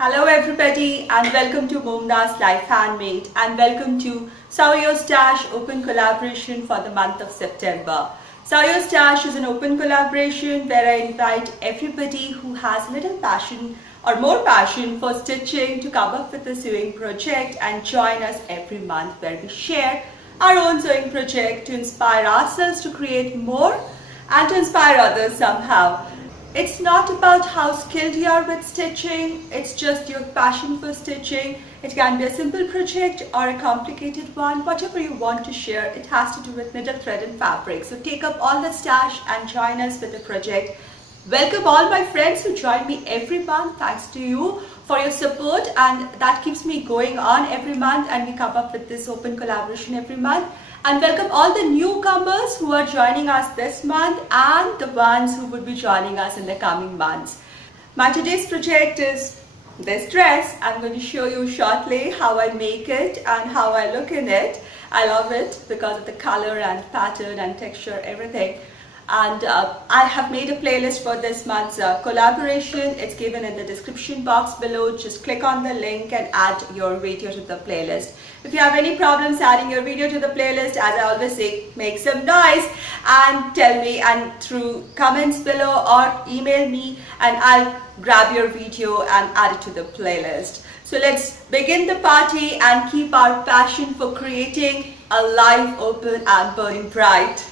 Hello everybody and welcome to MomDas Life Handmade and welcome to Sow Your Stash open collaboration for the month of September. Sow Your Stash is an open collaboration where I invite everybody who has a little passion or more passion for stitching to come up with a sewing project and join us every month where we share our own sewing project to inspire ourselves to create more and to inspire others somehow. It's not about how skilled you are with stitching, it's just your passion for stitching. It can be a simple project or a complicated one, whatever you want to share. It has to do with needle, thread and fabric. So take up all the stash and join us with the project. Welcome all my friends who join me every month. Thanks to you for your support, and that keeps me going on every month, and we come up with this open collaboration every month. And welcome all the newcomers who are joining us this month and the ones who would be joining us in the coming months. My today's project is this dress. I'm going to show you shortly how I make it and how I look in it. I love it because of the color and pattern and texture, everything. And I have made a playlist for this month's collaboration. It's given in the description box below. Just click on the link and add your video to the playlist. If you have any problems adding your video to the playlist, as I always say, make some noise and tell me, and through comments below or email me, and I'll grab your video and add it to the playlist. So let's begin the party and keep our passion for creating a life open and burning bright.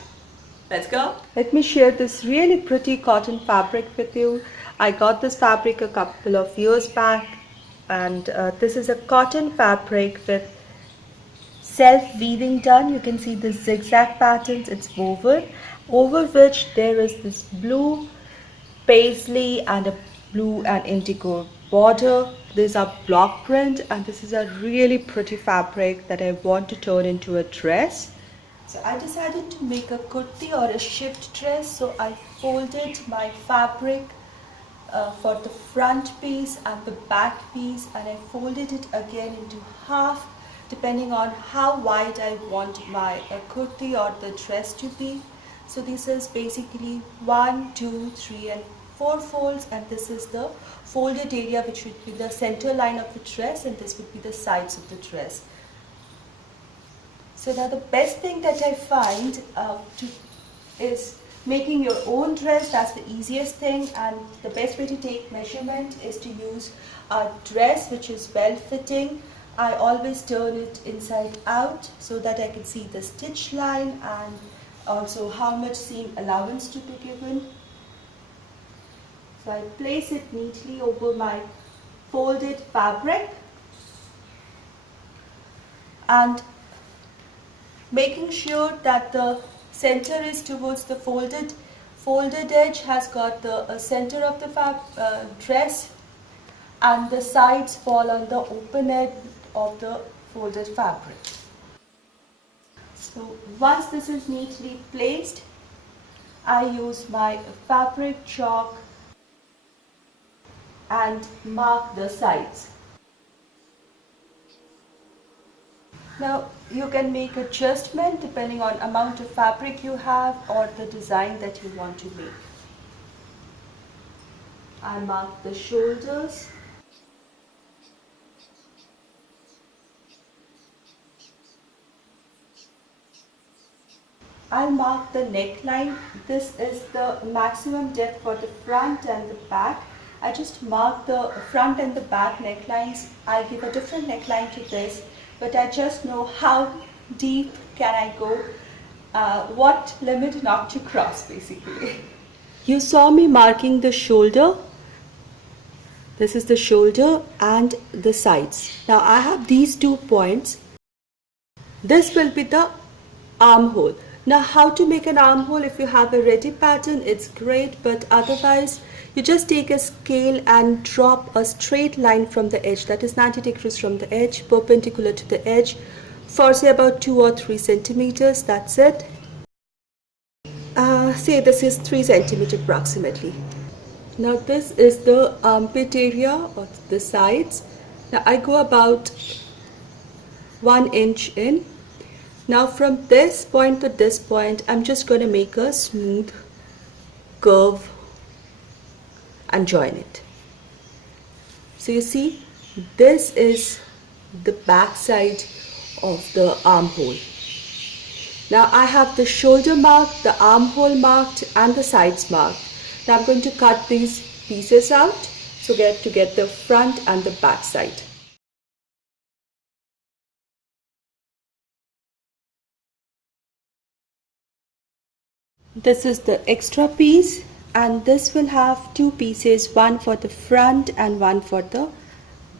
Let's go. Let me share this really pretty cotton fabric with you. I got this fabric a couple of years back, and this is a cotton fabric with self-weaving done. You can see the zigzag patterns. It's woven, over which there is this blue paisley and a blue and indigo border. These are block print, and this is a really pretty fabric that I want to turn into a dress. So I decided to make a kurti or a shift dress. So I folded my fabric for the front piece and the back piece, and I folded it again into half depending on how wide I want my kurti or the dress to be. So this is basically 1, 2, 3 and 4 folds, and this is the folded area which would be the center line of the dress, and this would be the sides of the dress. So now the best thing that I find is making your own dress. That's the easiest thing, and the best way to take measurement is to use a dress which is well fitting. I always turn it inside out so that I can see the stitch line and also how much seam allowance to be given. So I place it neatly over my folded fabric and making sure that the center is towards the folded edge, has got the center of the dress, and the sides fall on the open edge of the folded fabric. So once this is neatly placed, I use my fabric chalk and mark the sides. Now you can make adjustment depending on amount of fabric you have or the design that you want to make. I mark the shoulders. I'll mark the neckline. This is the maximum depth for the front and the back. I just mark the front and the back necklines. I give a different neckline to this, but I just know how deep can I go, what limit not to cross basically. You saw me marking the shoulder. This is the shoulder and the sides. Now I have these 2 points. This will be the armhole. Now how to make an armhole? If you have a ready pattern, it's great, but otherwise you just take a scale and drop a straight line from the edge, that is 90 degrees from the edge, perpendicular to the edge, for say about 2 or 3 centimeters. That's it. Say this is 3 centimeters approximately. Now this is the armpit area or the sides. Now I go about 1 inch in. Now from this point to this point, I'm just going to make a smooth curve and join it. So you see, this is the back side of the armhole. Now I have the shoulder marked, the armhole marked and the sides marked. Now I'm going to cut these pieces out so to get the front and the back side. This is the extra piece, and this will have two pieces, one for the front and one for the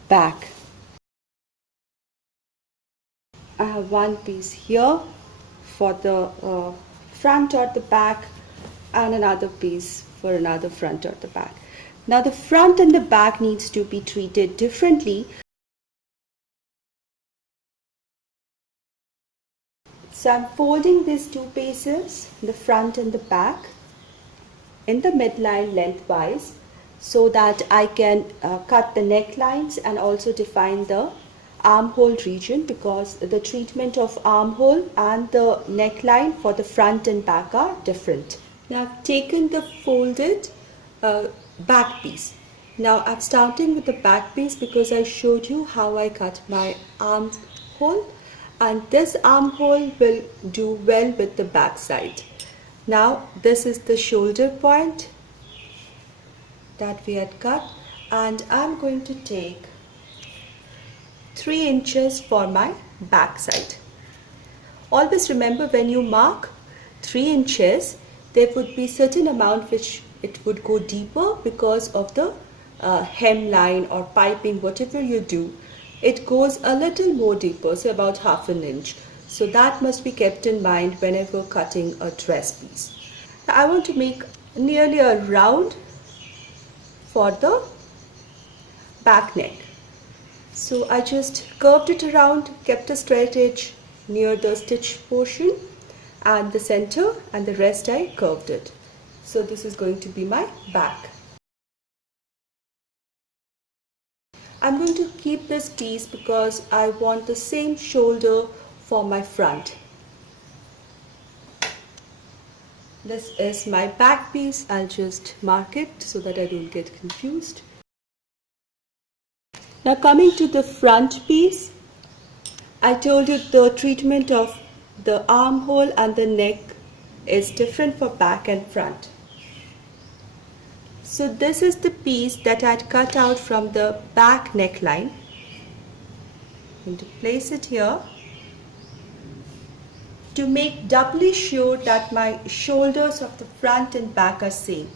back. I have one piece here for the front or the back, and another piece for another front or the back. Now the front and the back needs to be treated differently. So I'm folding these two pieces, the front and the back, in the midline lengthwise, so that I can cut the necklines and also define the armhole region, because the treatment of armhole and the neckline for the front and back are different. Now I've taken the folded back piece. Now I'm starting with the back piece because I showed you how I cut my armhole, and this armhole will do well with the back side. Now this is the shoulder point that we had cut, and I'm going to take 3 inches for my back side. Always remember, when you mark 3 inches, there would be certain amount which it would go deeper because of the hemline or piping, whatever you do. It goes a little more deeper, so about ½ an inch. So that must be kept in mind whenever cutting a dress piece. Now I want to make nearly a round for the back neck. So I just curved it around, kept a straight edge near the stitch portion and the center, and the rest I curved it. So this is going to be my back. I'm going to keep this piece because I want the same shoulder for my front. This is my back piece. I'll just mark it so that I don't get confused. Now coming to the front piece, I told you the treatment of the armhole and the neck is different for back and front. So this is the piece that I had cut out from the back neckline. I'm going to place it here to make doubly sure that my shoulders of the front and back are same.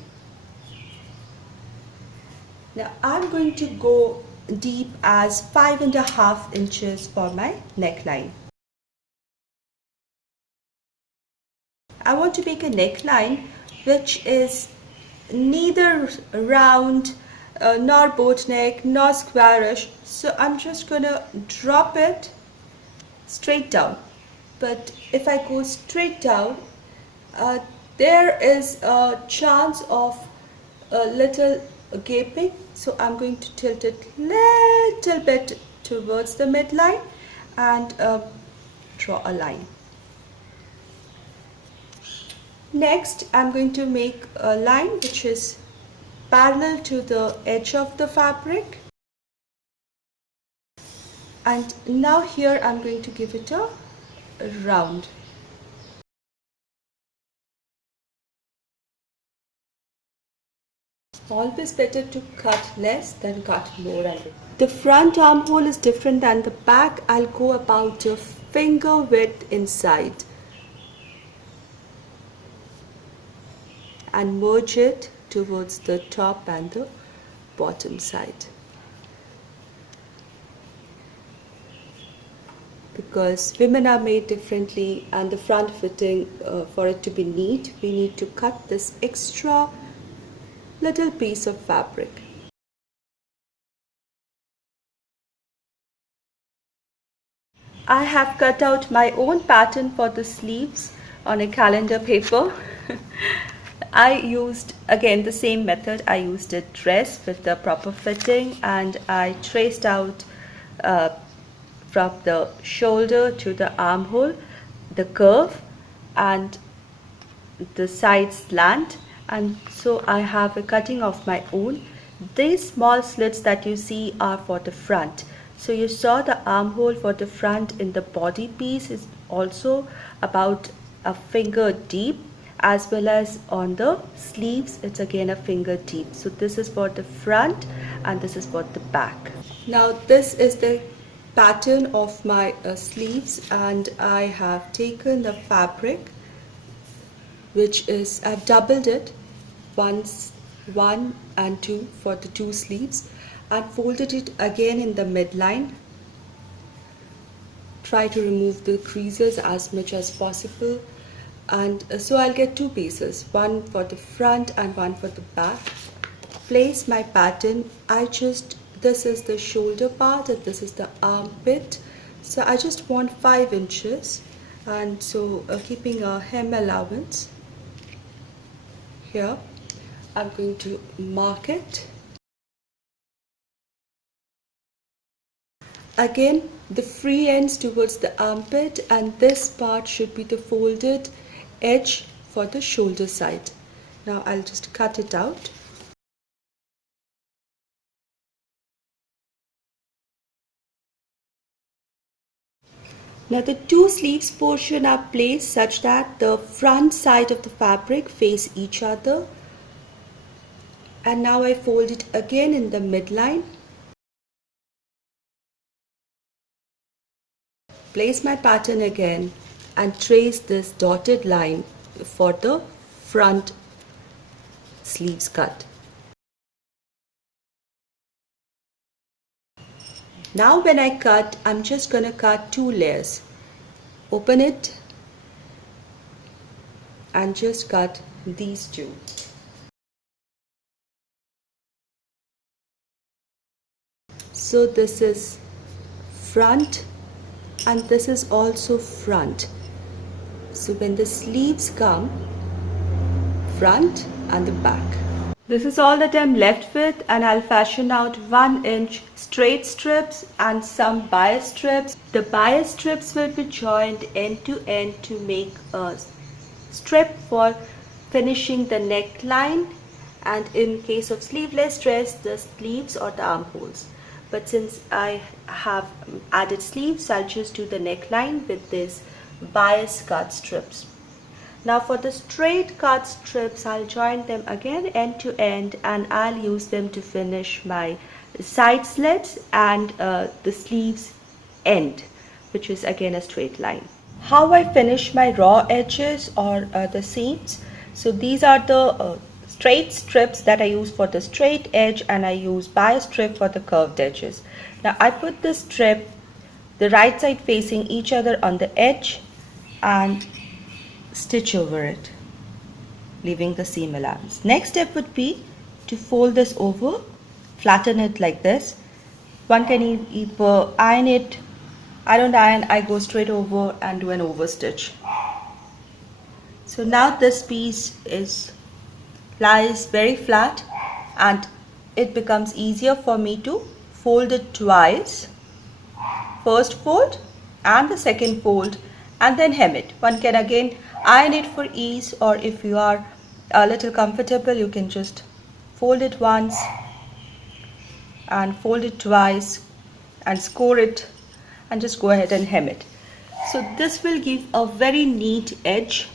Now I'm going to go deep as 5½ inches for my neckline. I want to make a neckline which is neither round nor boat neck nor squarish, so I'm just gonna drop it straight down. But if I go straight down, there is a chance of a little gaping, so I'm going to tilt it little bit towards the midline and draw a line. Next, I'm going to make a line which is parallel to the edge of the fabric, and now here I'm going to give it a round. Always better to cut less than cut more. The front armhole is different than the back. I'll go about a finger width inside and merge it towards the top and the bottom side. Because women are made differently, and the front fitting, for it to be neat, we need to cut this extra little piece of fabric. I have cut out my own pattern for the sleeves on a calendar paper. I used again the same method. I used a dress with the proper fitting, and I traced out from the shoulder to the armhole the curve and the side slant, and so I have a cutting of my own. These small slits that you see are for the front. So you saw the armhole for the front in the body piece is also about a finger deep, as well as on the sleeves it's again a finger deep. So this is for the front and this is for the back. Now this is the pattern of my sleeves, and I have taken the fabric, which is I've doubled it once, 1 and 2 for the 2 sleeves, and folded it again in the midline. Try to remove the creases as much as possible, and so I'll get 2 pieces, one for the front and one for the back. Place my pattern. This is the shoulder part and this is the armpit, so I just want 5 inches, and so keeping a hem allowance here, I'm going to mark it. Again, the free ends towards the armpit, and this part should be the folded edge for the shoulder side. Now I'll just cut it out. Now the 2 sleeves portion are placed such that the front side of the fabric face each other, and now I fold it again in the midline. Place my pattern again and trace this dotted line for the front sleeves cut. Now when I cut, I'm just going to cut 2 layers. Open it and just cut these 2. So this is front and this is also front. So when the sleeves come, front and the back. This is all that I'm left with, and I'll fashion out 1 inch straight strips and some bias strips. The bias strips will be joined end to end to make a strip for finishing the neckline, and in case of sleeveless dress, the sleeves or the armholes. But since I have added sleeves, I'll just do the neckline with this bias cut strips. Now for the straight cut strips, I'll join them again end to end, and I'll use them to finish my side slits and the sleeves end, which is again a straight line. How I finish my raw edges or the seams. So these are the straight strips that I use for the straight edge, and I use bias strip for the curved edges. Now I put the strip, the right side facing each other on the edge, and stitch over it, leaving the seam allowance. Next step would be to fold this over, flatten it like this. One can either iron it. I don't iron, I go straight over and do an over stitch. So now this piece lies very flat, and it becomes easier for me to fold it twice. First fold and the second fold, and then hem it. One can again iron it for ease, or if you are a little comfortable, you can just fold it once and fold it twice and score it and just go ahead and hem it. So this will give a very neat edge.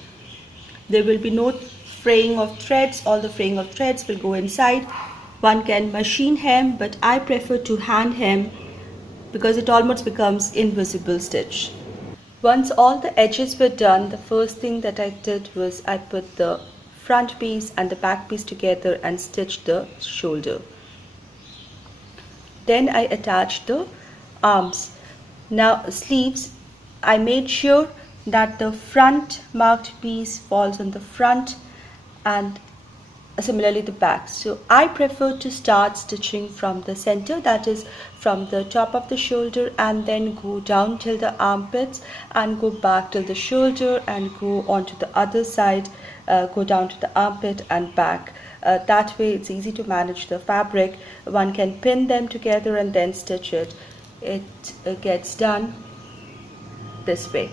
There will be no fraying of threads. All the fraying of threads will go inside. One can machine hem, but I prefer to hand hem because it almost becomes invisible stitch. Once all the edges were done, the first thing that I did was I put the front piece and the back piece together and stitched the shoulder. Then I attached the arms. Now sleeves, I made sure that the front marked piece falls on the front, and similarly the back. So I prefer to start stitching from the center, that is from the top of the shoulder, and then go down till the armpits and go back till the shoulder and go on to the other side, go down to the armpit and back. That way it's easy to manage the fabric. One can pin them together and then stitch it. It gets done this way.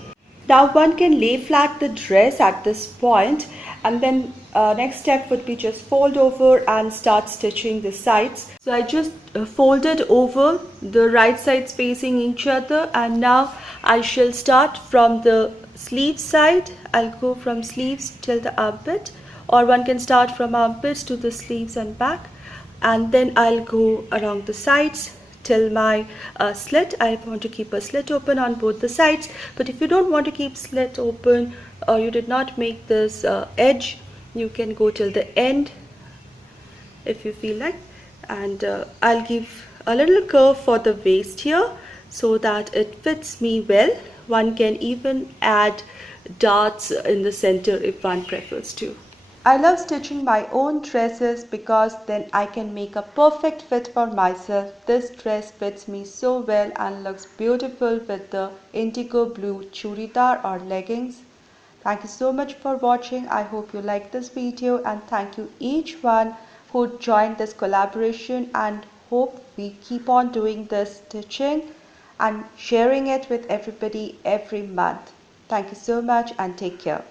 Now one can lay flat the dress at this point, and then next step would be just fold over and start stitching the sides. So I just folded over, the right sides facing each other, and now I shall start from the sleeve side. I'll go from sleeves till the armpit, or one can start from armpits to the sleeves and back, and then I'll go along the sides till my slit. I want to keep a slit open on both the sides, but if you don't want to keep slit open, or you did not make this edge, you can go till the end if you feel like. And I'll give a little curve for the waist here so that it fits me well. One can even add darts in the center if one prefers to. I love stitching my own dresses because then I can make a perfect fit for myself. This dress fits me so well and looks beautiful with the indigo blue churidar or leggings. Thank you so much for watching. I hope you liked this video, and thank you each one who joined this collaboration, and hope we keep on doing this stitching and sharing it with everybody every month. Thank you so much and take care.